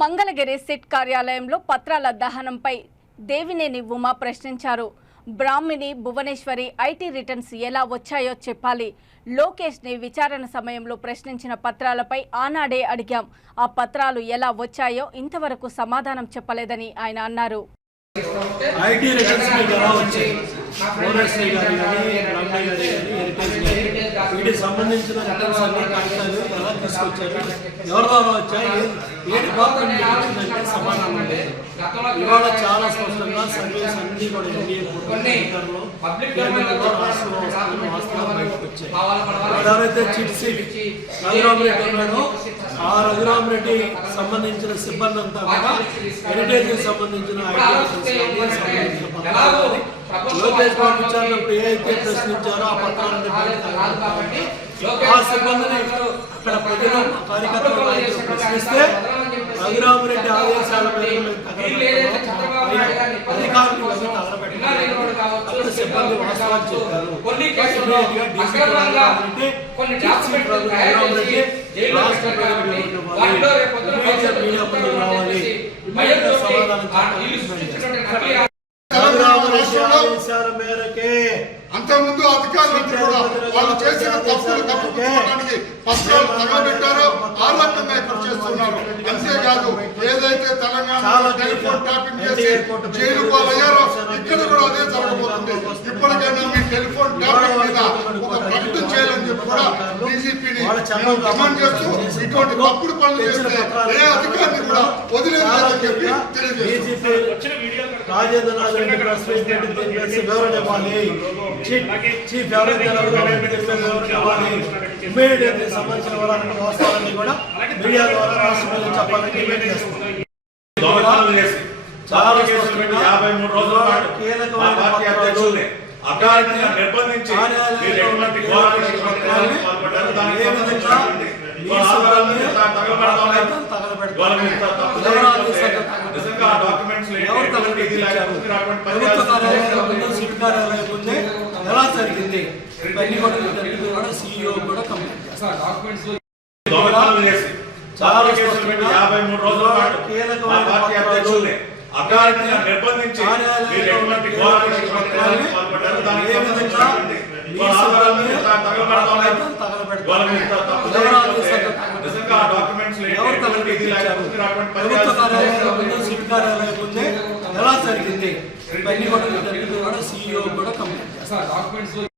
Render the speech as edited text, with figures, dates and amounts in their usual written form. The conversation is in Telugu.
మంగళగిరి సిట్ కార్యాలయంలో పత్రాల దహనంపై దేవినేని ఉమా ప్రశ్నించారు. బ్రాహ్మిణి భువనేశ్వరి ఐటీ రిటర్న్స్ ఎలా వచ్చాయో చెప్పాలి. లోకేష్ ని విచారణ సమయంలో ప్రశ్నించిన పత్రాలపై ఆనాడే అడిగాం. ఆ పత్రాలు ఎలా వచ్చాయో ఇంతవరకు సమాధానం చెప్పలేదని ఆయన అన్నారు. ఐటీ రిటర్న్స్ మీకు ఎలా వచ్చాయి? ఓనర్స్ని కానీ బ్రాహ్మణి గారి హెరిటేజ్ కానీ వీటికి సంబంధించిన రిటర్న్స్ అన్ని కాగితాలు ఎలా తీసుకొచ్చారు, ఎవరి ద్వారా వచ్చాయి, ఏ డిపార్ట్మెంట్ వచ్చిందంటే సమాధానం లేదు. ఇవాళ చాలా స్పష్టంగా సర్వీస్ అన్ని కూడా ఎవరైతే చిట్ సీట్ రఘురామరెడ్డి ఉన్నాడో ఆ రఘురామరెడ్డి సంబంధించిన సిబ్బంది అంతా కూడా హెరిటేజ్ సంబంధించిన లోకేష్ బాబు విచారణప్పుడు ఏ అయితే ప్రశ్నించారో ఆ పత్రాలను ఆ సిబ్బందిని అక్కడ ప్రజలు కార్యకర్తలు ప్రశ్నిస్తే రఘురామరెడ్డి ఆదేశాల మేరకు అధికారులు తగలబెట్టారు. సిబ్బంది వాస్తవాలు చెప్పారు. అంతకుముందు అధికారులందరూ కూడా వాళ్ళు చేసిన తప్పులు కప్పుకోవడానికి పత్రాలు తగలబెట్టారో ఆ రకంగా ఇక్కడ చేస్తున్నారు. అంతేకాదు ఏదైతే తెలంగాణ టెలిఫోన్ ట్యాపింగ్ చేసి జైలు పాలయ్యారో ఇక్కడ కూడా అదే జరగబోతుంది. ఇప్పటికైనా మీ టెలిఫోన్ ట్యాపింగ్ మీద ఒక ప్రకటన చేయాలని చెప్పి కూడా డీజీపీని డిమాండ్ చేస్తూ ఇటువంటి తప్పుడు పనులు చేస్తే ఏ అధికారిని కూడా వదిలేదని చెప్పి తెలియజేస్తారు. రాజేంద్రనాథ్ రెడ్డి వివరణ ఇవ్వాలి. చీఫ్ ఎవరైతే ఇమ్మీడియట్లీ సంబంధించిన వాళ్ళని వాస్తవాన్ని కూడా మీడియా ద్వారా రాష్ట్ర ప్రజలు చెప్పాలని డిమాండ్ చేస్తున్నారు. చాలా కీలకమైన సిట్ కార్యాలయం ముందే ఎలా జరిగింది ఇవన్నీ కూడా సీఈఓ కూడా కంప్లీట్ చేస్తారు. చాలా సిట్ కార్యాలయం ముందే ఎలా జరిగింది ఇవన్నీ కూడా సీఈఓ కూడా కంప్లీట్ చేస్తారు.